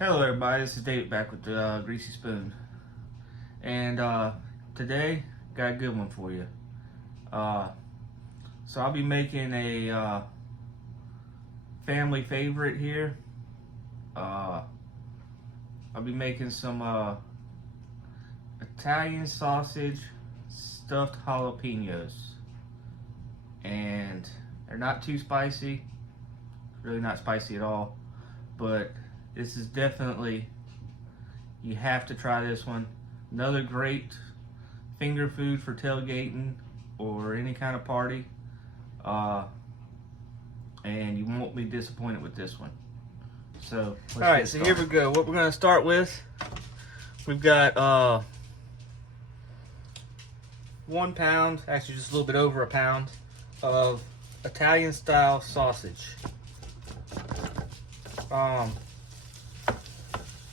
Hello everybody, this is David back with the Greasy Spoon. And today, got a good one for you. So I'll be making a family favorite here. I'll be making some Italian sausage stuffed jalapenos. And they're not too spicy, really not spicy at all, but this is definitely, you have to try this one. Another great finger food for tailgating or any kind of party. And you won't be disappointed with this one. So, alright, so here we go. What we're going to start with, we've got 1 pound, actually just a little bit over a pound, of Italian style sausage.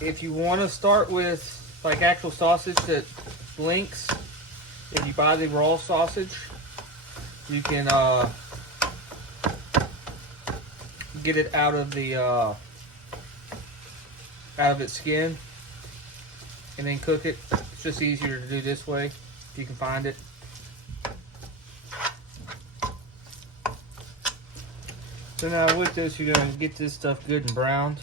If you want to start with like actual sausage that blinks, if you buy the raw sausage, you can get it out of the out of its skin and then cook it. It's just easier to do this way if you can find it. So now with this, you're gonna get this stuff good and browned.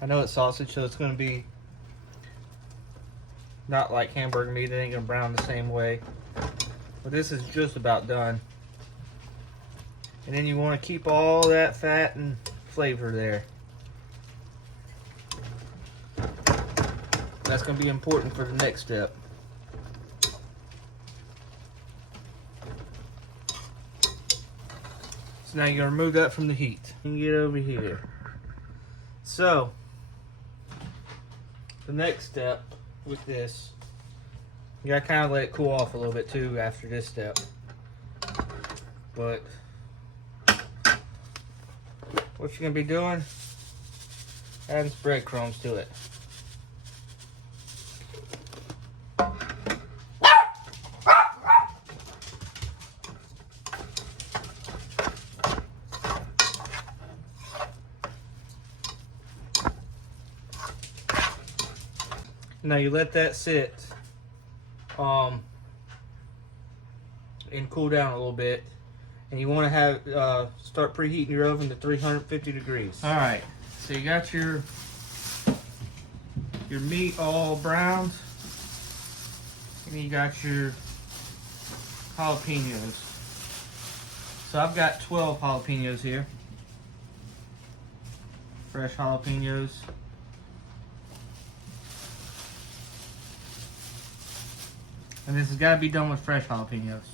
I know it's sausage, so it's going to be not like hamburger meat. It ain't going to brown the same way. But this is just about done. And then you want to keep all that fat and flavor there. That's going to be important for the next step. So now you're going to remove that from the heat. You can get over here. So, the next step with this, you gotta kind of let it cool off a little bit too after this step. But what you're gonna be doing, adding some breadcrumbs to it. Now you let that sit and cool down a little bit, and you want to have start preheating your oven to 350 degrees. All right, so you got your meat all browned, and you got your jalapenos. So I've got 12 jalapenos here, fresh jalapenos. And this has got to be done with fresh jalapenos.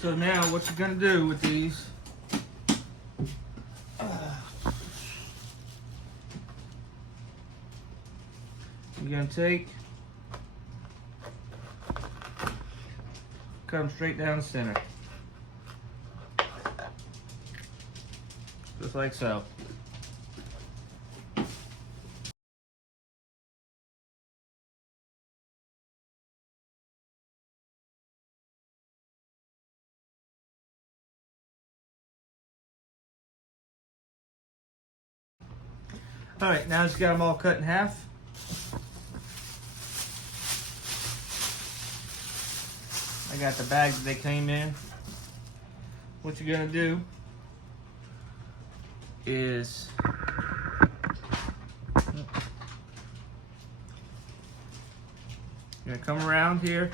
So now what you're going to do with these, you're going to take, cut them straight down the center. Just like so. Alright, now just got them all cut in half. I got the bag that they came in. What you're going to do is you're going to come around here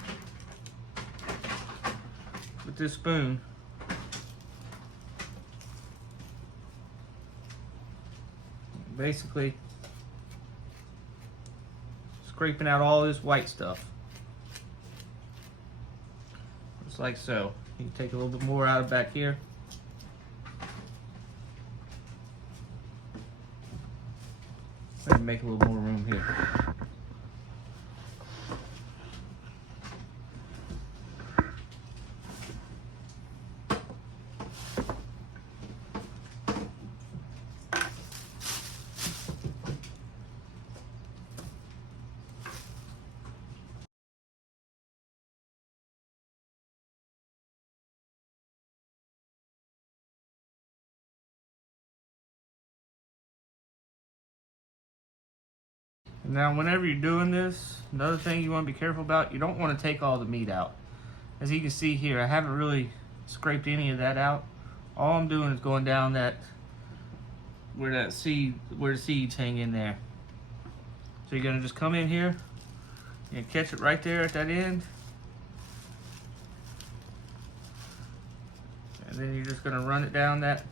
with this spoon. Basically scraping out all this white stuff. Just like so. You can take a little bit more out of back here. Maybe make a little more room here. Now, whenever you're doing this, another thing you want to be careful about, you don't want to take all the meat out. As you can see here, I haven't really scraped any of that out. All I'm doing is going down that where the seeds hang in there. So you're gonna just come in here and catch it right there at that end. And then you're just gonna run it down that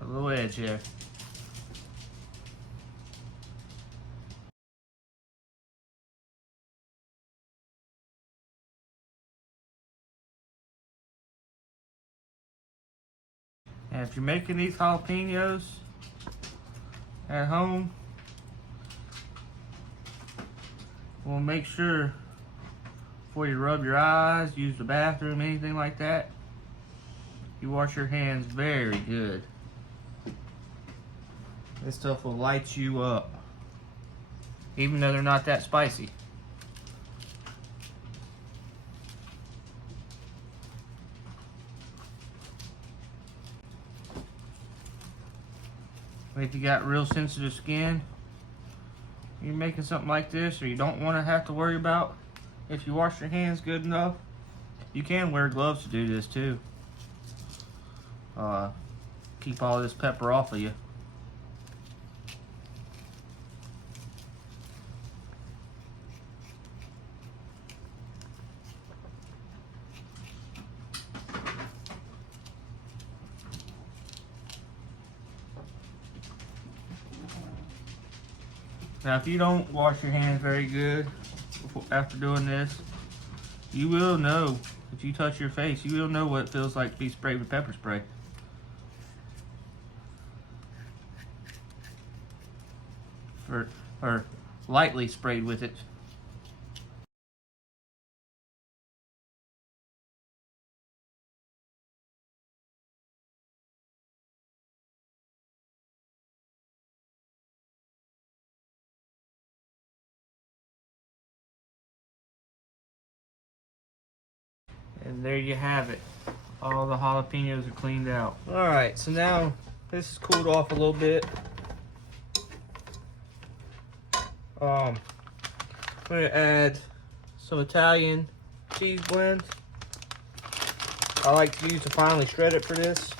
a little edge there. And if you're making these jalapenos at home, we'll make sure before you rub your eyes, use the bathroom, anything like that, you wash your hands very good. This stuff will light you up, even though they're not that spicy. If you got real sensitive skin, you're making something like this, or you don't want to have to worry about if you wash your hands good enough, you can wear gloves to do this too. Keep all this pepper off of you. Now, if you don't wash your hands very good after doing this, you will know, if you touch your face, you will know what it feels like to be sprayed with pepper spray. Or lightly sprayed with it. And there you have it. All the jalapenos are cleaned out. Alright, so now this is cooled off a little bit. I'm going to add some Italian cheese blend. I like to use the finely shredded for this.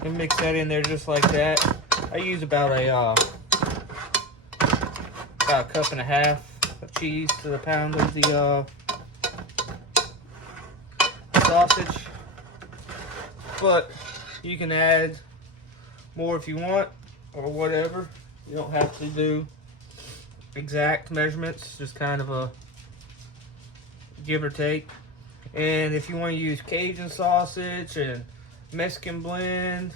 And mix that in there just like that. I use about a cup and a half of cheese to the pound of the sausage. But you can add more if you want, or whatever. You don't have to do exact measurements, just kind of a give or take. And if you want to use Cajun sausage and Mexican blend,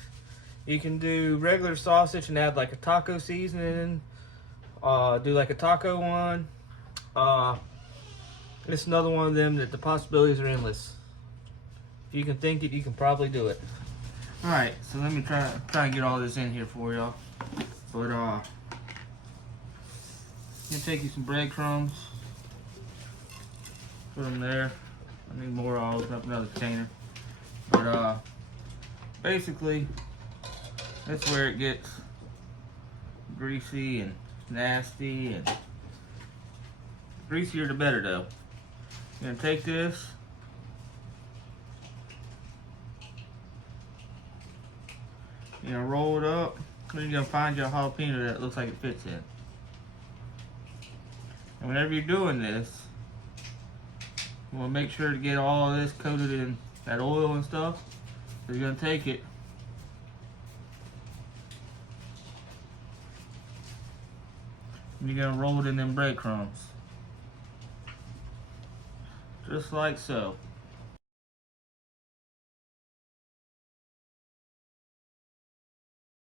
you can do regular sausage and add like a taco seasoning, do like a taco one. It's another one of them that the possibilities are endless. If you can think it, you can probably do it. Alright, so let me try and get all this in here for y'all. But I'm gonna take you some breadcrumbs, put them there. I need more. I'll open up another container. But basically, that's where it gets greasy and nasty, and greasier the better though. I'm gonna take this You're gonna roll it up. Then you're gonna find your jalapeno that looks like it fits in. And whenever you're doing this, you wanna make sure to get all of this coated in that oil and stuff. So you're gonna take it. And you're gonna roll it in them breadcrumbs. Just like so.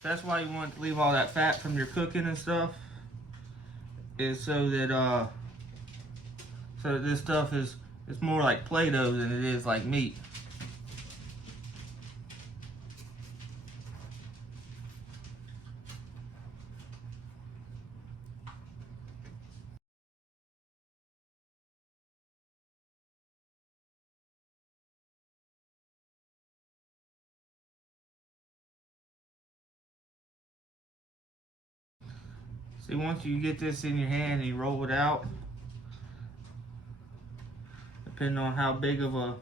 That's why you want to leave all that fat from your cooking and stuff, is so that this stuff is, it's more like Play-Doh than it is like meat. See, once you get this in your hand and you roll it out, depending on how big of a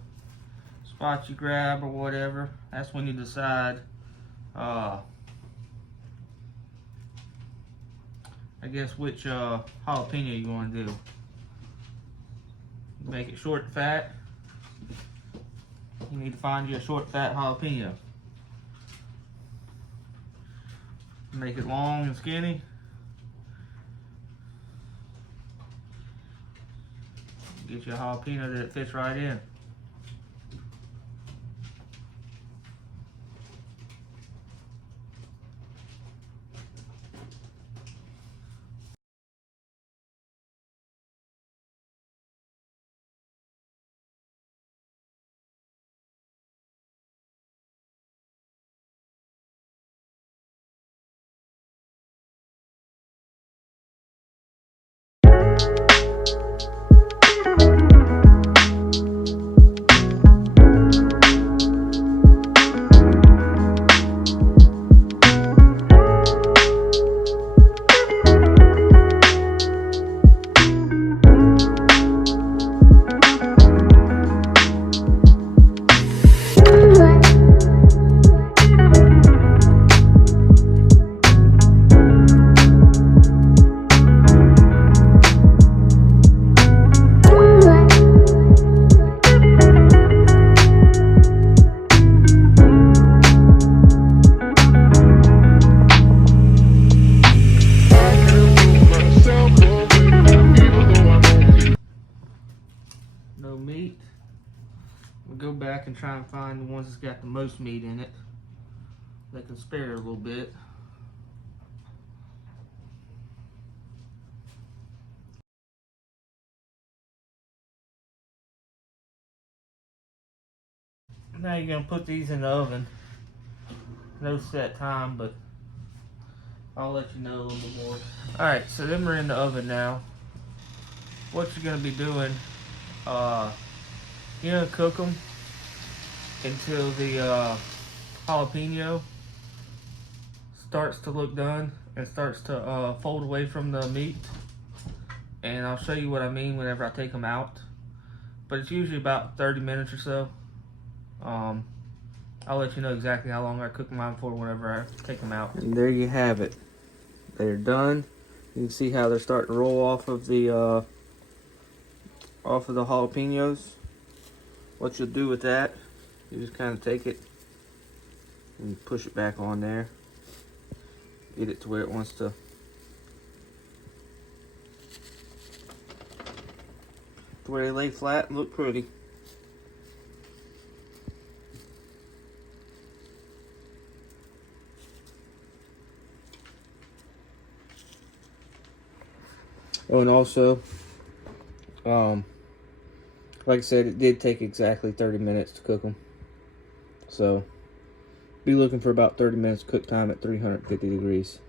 spot you grab or whatever, that's when you decide, I guess, which jalapeno you want to do. Make it short and fat. You need to find you a short, fat jalapeno. Make it long and skinny. Get you a jalapeno that fits right in. No meat. We'll go back and try and find the ones that's got the most meat in it. They can spare a little bit. Now you're gonna put these in the oven. No set time, but I'll let you know a little bit more. Alright, so them are in the oven now. What you're gonna be doing, you're gonna cook them until the jalapeno starts to look done and starts to fold away from the meat. And I'll show you what I mean whenever I take them out. But it's usually about 30 minutes or so. I'll let you know exactly how long I cook mine for whenever I take them out. And there you have it. They're done. You can see how they're starting to roll off of the jalapenos. What you'll do with that, you just kind of take it and push it back on there. Get it to where it wants to. To where they lay flat and look pretty. Oh, and also, like I said, it did take exactly 30 minutes to cook them. So, be looking for about 30 minutes cook time at 350 degrees.